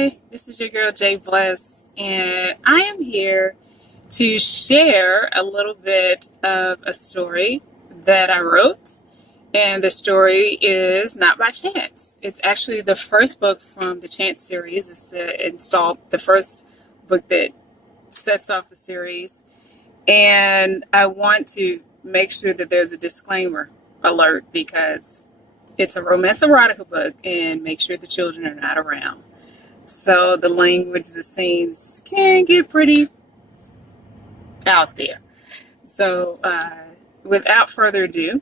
Hey, this is your girl Bliss, and I am here to share a little bit of a story that I wrote. And the story is not by chance. It's actually the first book from the Chance series. It's the first book that sets off the series. And I want to make sure that there's a disclaimer alert because it's a romance erotica book, and make sure the children are not around. So the language, the scenes can get pretty out there. So without further ado,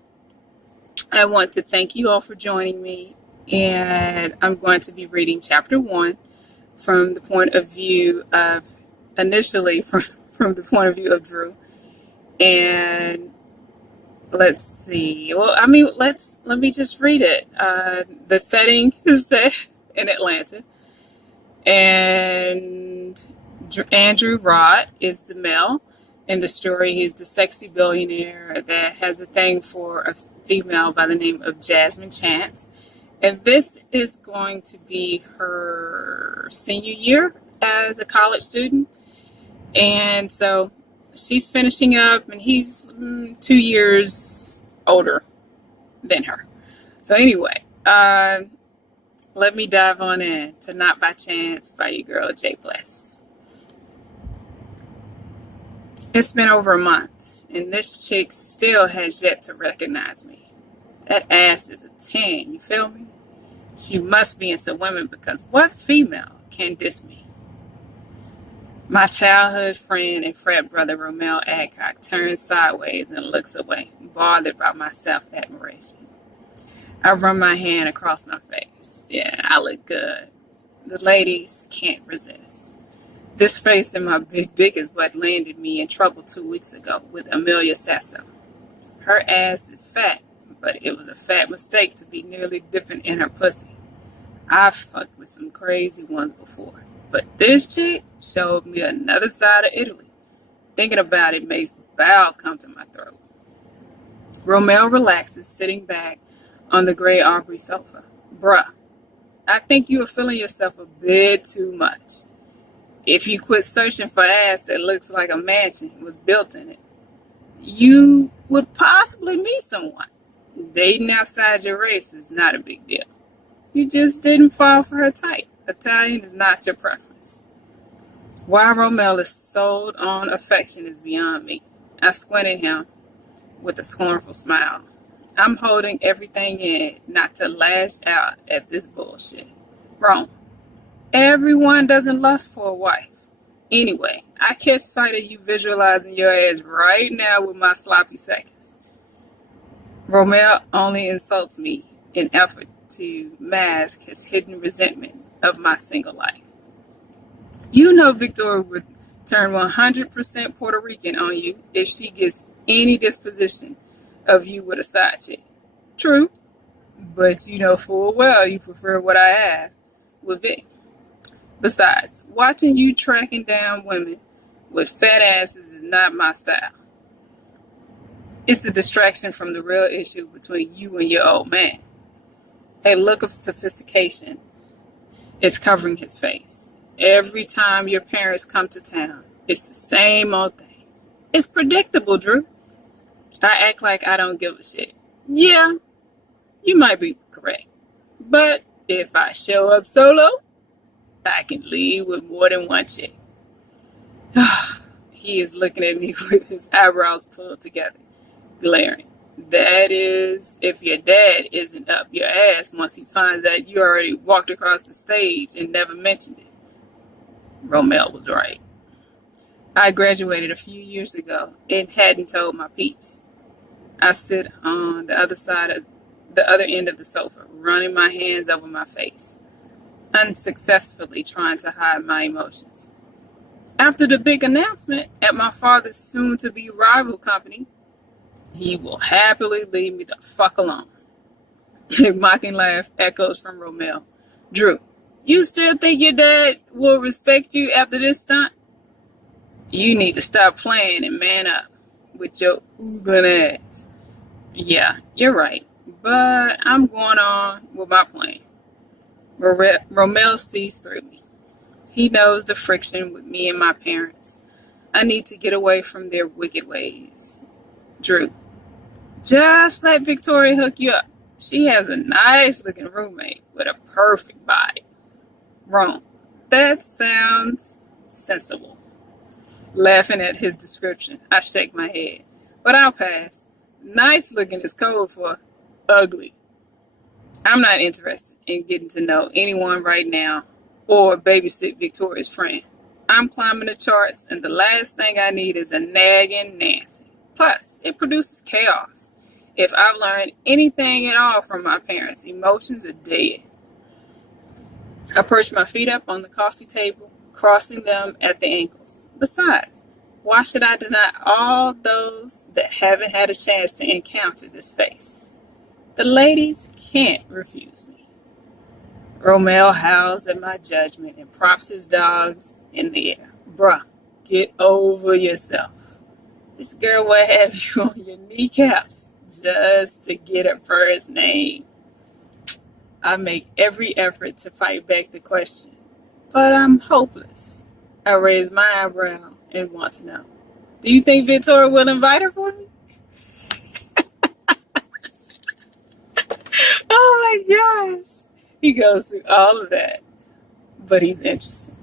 I want to thank you all for joining me. And I'm going to be reading chapter 1 from the point of view of, initially from the point of view of Drew. And let's see. Well, let me just read it. The setting is set in Atlanta. And Andrew Rod is the male. In the story, he's the sexy billionaire that has a thing for a female by the name of Jasmine Chance. And this is going to be her senior year as a college student. And so she's finishing up, and he's 2 years older than her. So anyway, let me dive on in to Not by Chance by your girl Bliss. It's been over a month, and this chick still has yet to recognize me. That ass is a 10, you feel me? She must be into women, because what female can diss me? My childhood friend and frat brother Romel Adcock turns sideways and looks away, bothered by my self-admiration. I run my hand across my face. Yeah, I look good. The ladies can't resist. This face and my big dick is what landed me in trouble 2 weeks ago with Amelia Sasso. Her ass is fat, but it was a fat mistake to be nearly dipping in her pussy. I've fucked with some crazy ones before, but this chick showed me another side of Italy. Thinking about it makes bowel come to my throat. Romel relaxes, sitting back on the gray Aubrey sofa. Bruh, I think you are feeling yourself a bit too much. If you quit searching for ass that looks like a mansion was built in it, you would possibly meet someone. Dating outside your race is not a big deal. You just didn't fall for her type. Italian is not your preference. Why Romel is sold on affection is beyond me. I squint at him with a scornful smile. I'm holding everything in not to lash out at this bullshit. Wrong. Everyone doesn't lust for a wife. Anyway, I catch sight of you visualizing your ass right now with my sloppy seconds. Romel only insults me in effort to mask his hidden resentment of my single life. You know Victoria would turn 100% Puerto Rican on you if she gets any disposition of you with a side chick. True, but you know full well you prefer what I have with Vic. Besides, watching you tracking down women with fat asses is not my style. It's a distraction from the real issue between you and your old man. A look of sophistication is covering his face. Every time your parents come to town, it's the same old thing. It's predictable, Drew. I act like I don't give a shit. Yeah, you might be correct. But if I show up solo, I can leave with more than one chick. He is looking at me with his eyebrows pulled together, glaring. That is, if your dad isn't up your ass once he finds out you already walked across the stage and never mentioned it. Romel was right. I graduated a few years ago and hadn't told my peeps. I sit on the other end of the sofa, running my hands over my face, unsuccessfully trying to hide my emotions. After the big announcement at my father's soon-to-be rival company, he will happily leave me the fuck alone. A mocking laugh echoes from Romel. Drew, you still think your dad will respect you after this stunt? You need to stop playing and man up with your oogling ass. Yeah, you're right, but I'm going on with my plan. Romel sees through me. He knows the friction with me and my parents. I need to get away from their wicked ways. Drew, just let Victoria hook you up. She has a nice looking roommate with a perfect body. Wrong. That sounds sensible. Laughing at his description, I shake my head. But I'll pass. Nice looking is code for ugly. I'm not interested in getting to know anyone right now or babysit Victoria's friend. I'm climbing the charts, and the last thing I need is a nagging Nancy. Plus, it produces chaos. If I've learned anything at all from my parents, emotions are dead. I perch my feet up on the coffee table, crossing them at the ankles. Besides, why should I deny all those that haven't had a chance to encounter this face? The ladies can't refuse me. Romel howls at my judgment and props his dogs in the air. Bruh, get over yourself. This girl will have you on your kneecaps just to get her first name. I make every effort to fight back the question, but I'm hopeless. I raise my eyebrow and want to know. Do you think Victoria will invite her for me? Oh my gosh. He goes through all of that, but he's interested.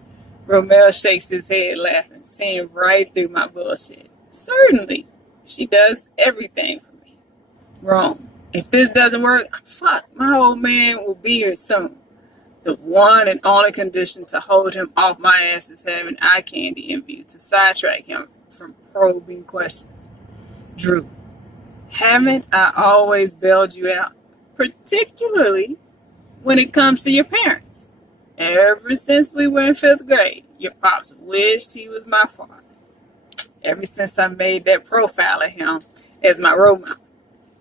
Romel shakes his head laughing, seeing right through my bullshit. Certainly. She does everything for me. Wrong. If this doesn't work, fuck, my old man will be here soon. The one and only condition to hold him off my ass is having eye candy in view to sidetrack him from probing questions. Drew, haven't I always bailed you out? Particularly when it comes to your parents. Ever since we were in 5th grade, your pops wished he was my father. Ever since I made that profile of him as my role model.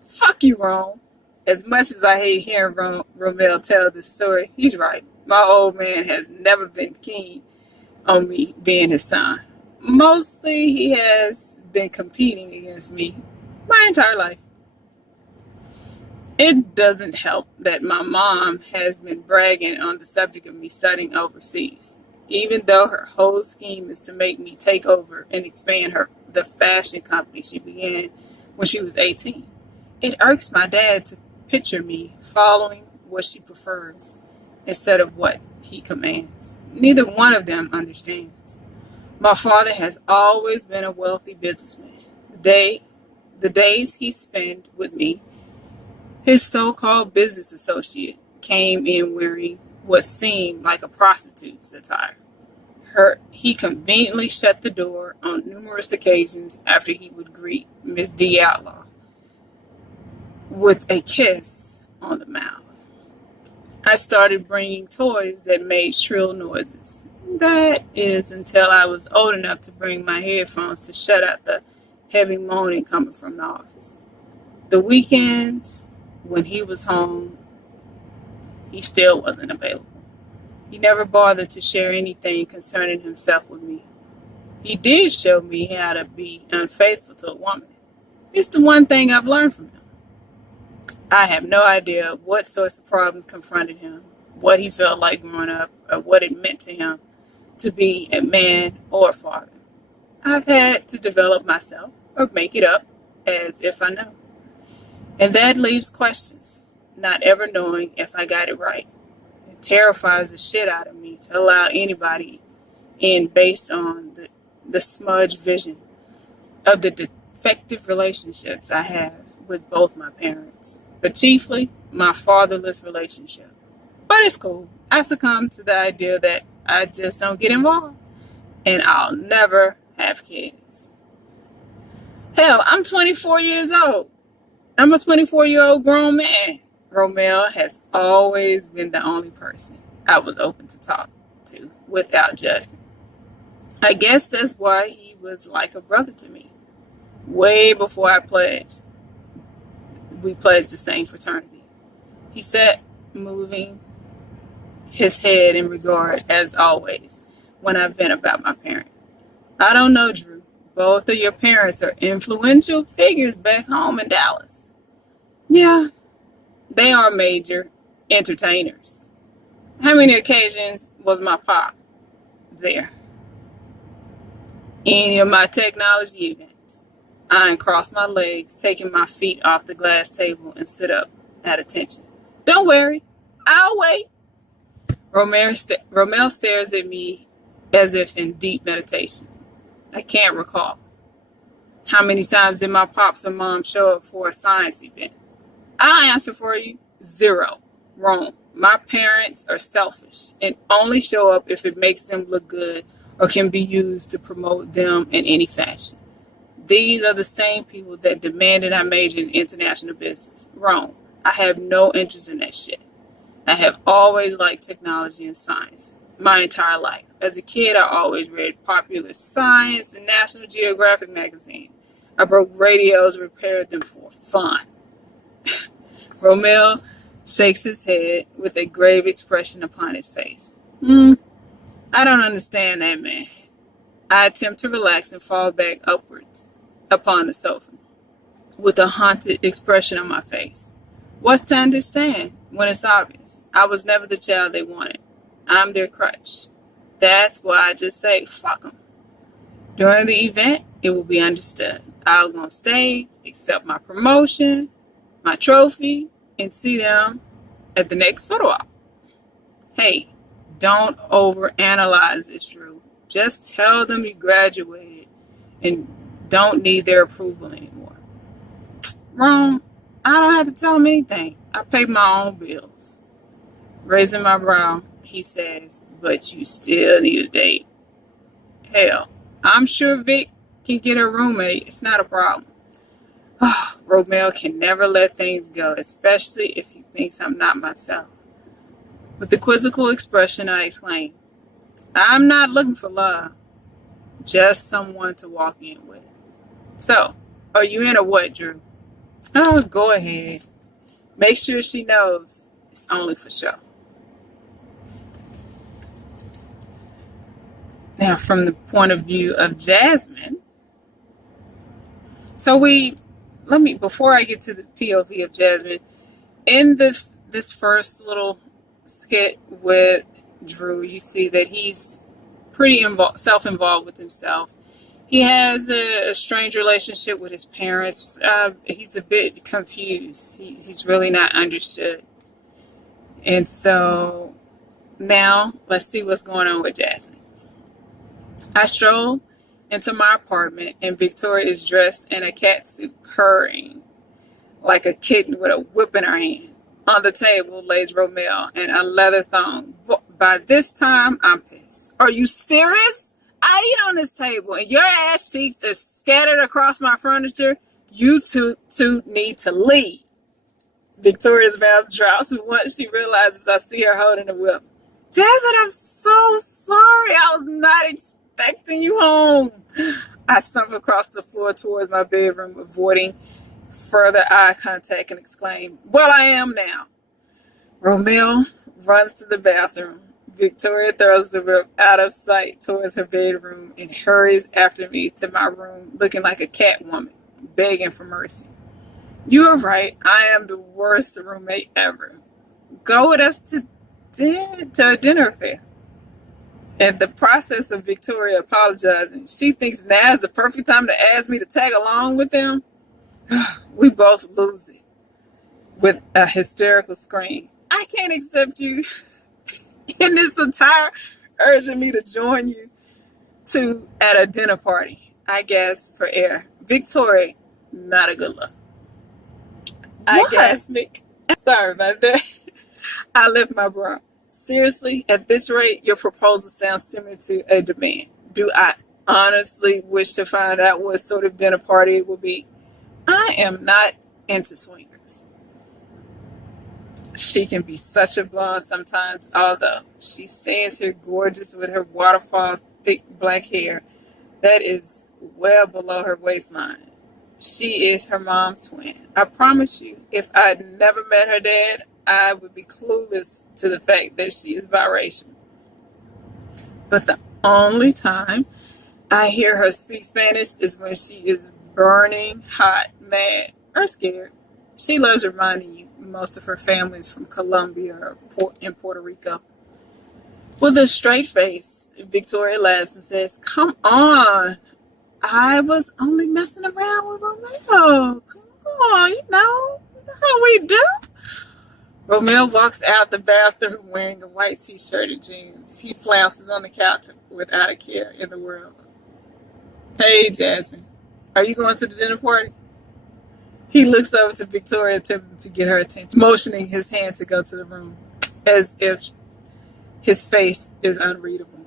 Fuck you, Rome. As much as I hate hearing Romel tell this story, he's right. My old man has never been keen on me being his son. Mostly he has been competing against me my entire life. It doesn't help that my mom has been bragging on the subject of me studying overseas, even though her whole scheme is to make me take over and expand the fashion company she began when she was 18. It irks my dad to picture me following what she prefers instead of what he commands. Neither one of them understands. My father has always been a wealthy businessman. The days he spent with me, his so-called business associate came in wearing what seemed like a prostitute's attire. He conveniently shut the door on numerous occasions after he would greet Miss D. Outlaw with a kiss on the mouth. I started bringing toys that made shrill noises. That is until I was old enough to bring my headphones to shut out the heavy moaning coming from the office. The weekends, when he was home, he still wasn't available. He never bothered to share anything concerning himself with me. He did show me how to be unfaithful to a woman. It's the one thing I've learned from him. I have no idea what sorts of problems confronted him, what he felt like growing up, or what it meant to him to be a man or a father. I've had to develop myself or make it up as if I know. And that leaves questions, not ever knowing if I got it right. It terrifies the shit out of me to allow anybody in based on the smudge vision of the defective relationships I have with both my parents, but chiefly my fatherless relationship. But it's cool. I succumb to the idea that I just don't get involved, and I'll never have kids. Hell, I'm 24 years old. I'm a 24-year-old grown man. Romel has always been the only person I was open to talk to without judgment. I guess that's why he was like a brother to me. Way before I pledged, we pledged the same fraternity. He sat moving his head in regard, as always, when I vent about my parent. I don't know, Drew. Both of your parents are influential figures back home in Dallas. Yeah, they are major entertainers. How many occasions was my pop there. Any of my technology events, I cross my legs, taking my feet off the glass table and sit up at attention. Don't worry, I'll wait. Romel stares at me as if in deep meditation. I can't recall. How many times did my pops and mom show up for a science event? I'll answer for you. 0. Wrong. My parents are selfish and only show up if it makes them look good or can be used to promote them in any fashion. These are the same people that demanded I major in international business. Wrong. I have no interest in that shit. I have always liked technology and science my entire life. As a kid, I always read Popular Science and National Geographic magazine. I broke radios and repaired them for fun. Romel shakes his head with a grave expression upon his face. I don't understand that, man. I attempt to relax and fall back upwards upon the sofa with a haunted expression on my face. What's to understand when it's obvious? I was never the child they wanted. I'm their crutch. That's why I just say, fuck them. During the event, it will be understood. I'll go on stage, accept my promotion, my trophy, and see them at the next photo op. Hey, don't overanalyze this, Drew. Just tell them you graduated and don't need their approval anymore. Wrong. I don't have to tell them anything. I pay my own bills. Raising my brow, he says, but you still need a date. Hell, I'm sure Vic can get a roommate. It's not a problem. Romel can never let things go, especially if he thinks I'm not myself. With a quizzical expression, I exclaim, I'm not looking for love, just someone to walk in with. So, are you in or what, Drew? Oh, go ahead. Make sure she knows it's only for show. Now, from the point of view of Jasmine, before I get to the POV of Jasmine, in this first little skit with Drew, you see that he's pretty self-involved with himself. He has a strange relationship with his parents. He's a bit confused. He's really not understood. And so now let's see what's going on with Jasmine. I stroll into my apartment and Victoria is dressed in a catsuit, purring like a kitten with a whip in her hand. On the table lays Romel and a leather thong. By this time, I'm pissed. Are you serious? I eat on this table and your ass cheeks are scattered across my furniture. You two need to leave. Victoria's mouth drops once she realizes I see her holding the whip. Jasmine, I'm so sorry. I was not expecting you home. I stumble across the floor towards my bedroom, avoiding further eye contact, and exclaim, well, I am now. Romel runs to the bathroom. Victoria throws the whip out of sight towards her bedroom and hurries after me to my room, looking like a cat woman, begging for mercy. You are right. I am the worst roommate ever. Go with us to a dinner affair. In the process of Victoria apologizing, she thinks now's the perfect time to ask me to tag along with them. We both lose it with a hysterical scream. I can't accept you in this attire, urging me to join you two at a dinner party. I gasp for air. Victoria, not a good look. I gasp, Mick. Sorry about that. I lift my brow. Seriously, at this rate, your proposal sounds similar to a demand. Do I honestly wish to find out what sort of dinner party it will be? I am not into swingers. She can be such a blonde sometimes, although she stands here gorgeous with her waterfall thick black hair that is well below her waistline. She is her mom's twin. I promise you, if I'd never met her dad, I would be clueless to the fact that she is biracial. But the only time I hear her speak Spanish is when she is burning hot, mad, or scared. She loves reminding you most of her family is from Colombia or in Puerto Rico. With a straight face, Victoria laughs and says, "Come on. I was only messing around with Romeo. Come on, you know how we do." Romeo walks out the bathroom wearing a white t-shirt and jeans. He flounces on the couch without a care in the world. "Hey, Jasmine, are you going to the dinner party?" He looks over to Victoria, attempting to get her attention, motioning his hand to go to the room, as if his face is unreadable.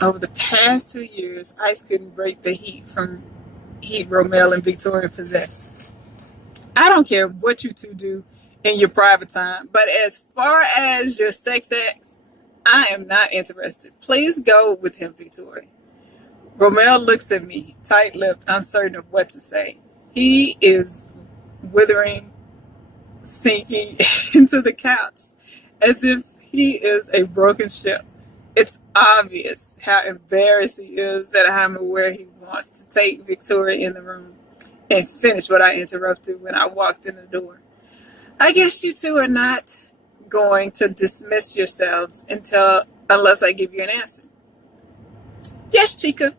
Over the past 2 years, Ice couldn't break the heat Romeo and Victoria possess. I don't care what you two do in your private time, but as far as your sex acts, I am not interested. Please go with him, Victoria. Romeo looks at me, tight-lipped, uncertain of what to say. He is withering, sinking into the couch as if he is a broken ship. It's obvious how embarrassed he is that I'm aware he wants to take Victoria in the room and finish what I interrupted when I walked in the door. "I guess you two are not going to dismiss yourselves unless I give you an answer." "Yes, Chica,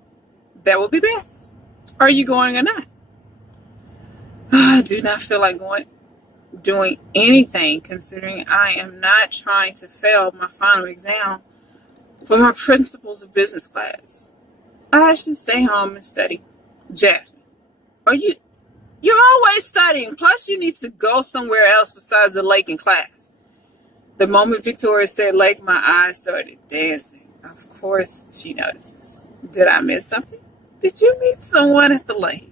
that will be best. Are you going or not?" "I do not feel like doing anything, considering I am not trying to fail my final exam for my principles of business class. I should stay home and study." "Jasmine, you're always studying. Plus, you need to go somewhere else besides the lake in class." The moment Victoria said lake, my eyes started dancing. Of course, she notices. Did I miss something? Did you meet someone at the lake?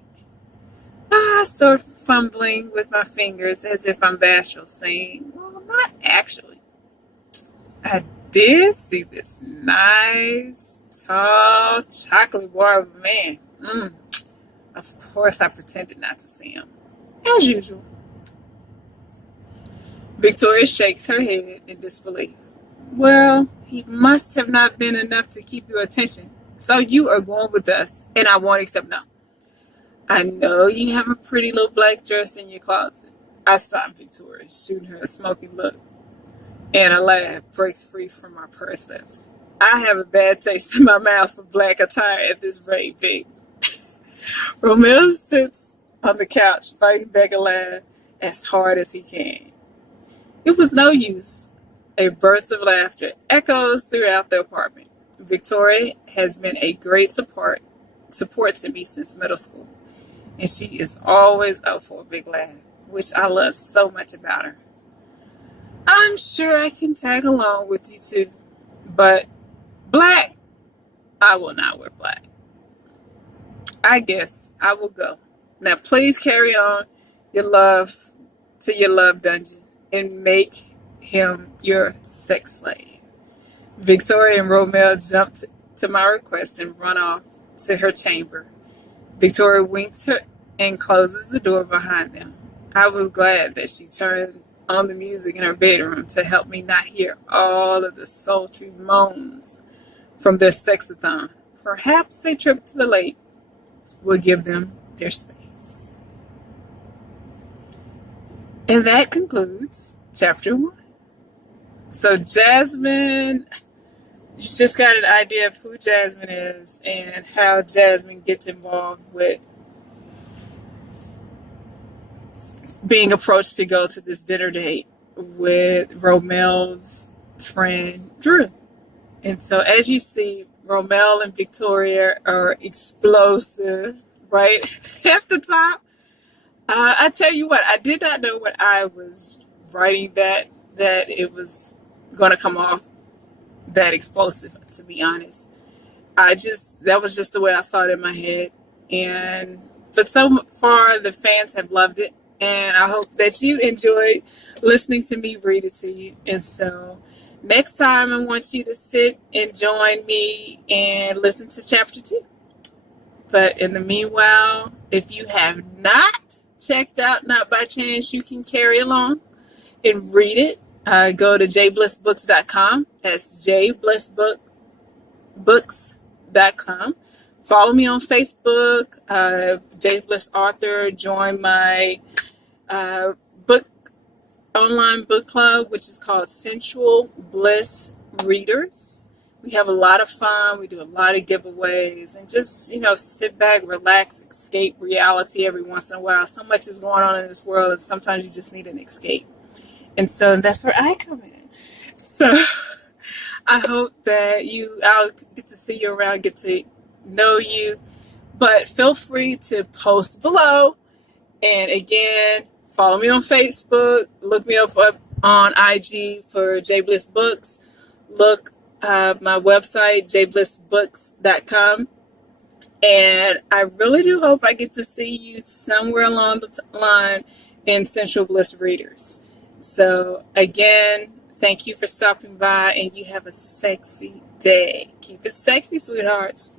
I start fumbling with my fingers as if I'm bashful, saying, "Well, not actually. I did see this nice, tall, chocolate bar of a man. Of course, I pretended not to see him, as usual." Victoria shakes her head in disbelief. "Well, he must have not been enough to keep your attention. So you are going with us, and I won't accept no. I know you have a pretty little black dress in your closet." I stop Victoria, shooting her a smoky look, and a laugh breaks free from my pursed lips. I have a bad taste in my mouth for black attire at this rate, babe. Romeo sits on the couch, fighting back a laugh as hard as he can. It was no use. A burst of laughter echoes throughout the apartment. Victoria has been a great support to me since middle school, and she is always up for a big laugh, which I love so much about her. I'm sure I can tag along with you too, but black, I will not wear black. I guess I will go. Now please carry on your love to your love dungeon and make him your sex slave. Victoria and Romeo jump to my request and run off to her chamber. Victoria winks her and closes the door behind them. I was glad that she turned on the music in her bedroom to help me not hear all of the sultry moans from their sexathon. Perhaps a trip to the lake will give them their space. And that concludes chapter 1. So Jasmine, you just got an idea of who Jasmine is and how Jasmine gets involved with being approached to go to this dinner date with Romel's friend Drew. And so as you see, Romel and Victoria are explosive right at the top. I tell you what, I did not know when I was writing that it was going to come off that explosive, to be honest. That was just the way I saw it in my head. But so far, the fans have loved it. And I hope that you enjoyed listening to me read it to you. And so next time, I want you to sit and join me and listen to chapter 2. But in the meanwhile, if you have not checked out Not By Chance, you can carry along and read it. Go to jblissbooks.com. That's jblissbooks.com. Follow me on Facebook, jbliss author. Join my online book club, which is called Sensual Bliss Readers. We have a lot of fun. We do a lot of giveaways and just, sit back, relax, escape reality every once in a while. So much is going on in this world, and sometimes you just need an escape. And so that's where I come in. So I hope that I'll get to see you around, get to know you. But feel free to post below. And again, follow me on Facebook. Look me up on IG for J Bliss Books. Look my website, jblissbooks.com. And I really do hope I get to see you somewhere along the line in Central Bliss Readers. So again, thank you for stopping by, and you have a sexy day. Keep it sexy, sweethearts.